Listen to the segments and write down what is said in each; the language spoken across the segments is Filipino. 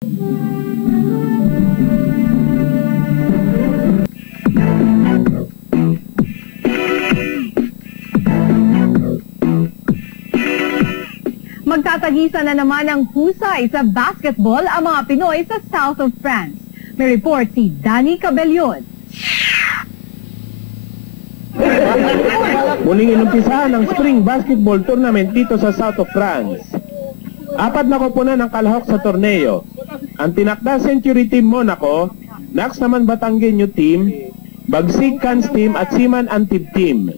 Magtatagisa na naman ng husay sa basketball ang mga Pinoy sa South of France. May report si Danny Cabellion. Muling inumpisahan ang Spring Basketball Tournament dito sa South of France. 4 na koponan ang kalahok sa torneo. Ang tinakda Century Team Monaco, Nax naman Batanggenyo Team, Bagsig Cans Team at Siman Antib Team.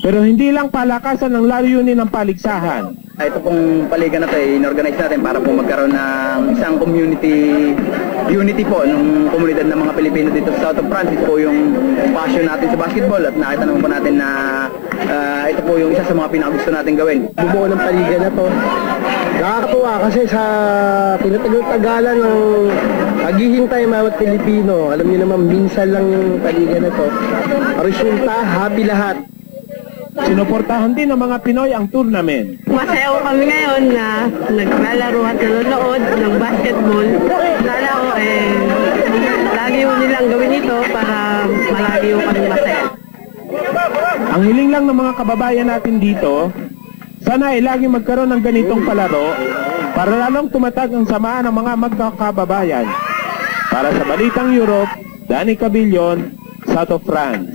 Pero hindi lang palakasan ang layunin ng paligsahan. Ito pong paligan na ito, in-organize natin para po magkaroon ng isang unity po ng komunidad ng mga Pilipino dito sa South of France. Ito po yung passion natin sa basketball at nakita naman po natin na ito po yung isa sa mga pinakagusto natin gawin. Bumuo ng paligan na to. Nakakatuwa kasi sa tinatagal-tagalan ng paghihintay mga Pilipino. Alam niyo naman, minsan lang yung paligan na to. Resulta, happy lahat. Sinuportahan din ng mga Pinoy ang tournament. Masaya kami ngayon na naglalaro at nanonood ng basketball. Sana ko lagi ko nilang gawin ito para malagi ko kami masaya. Ang hiling lang ng mga kababayan natin dito, sana ay lagi magkaroon ng ganitong palaro para lalong tumatag ang samaan ng mga magkakababayan. Para sa Balitang Europe, Danny Cabellion, South of France.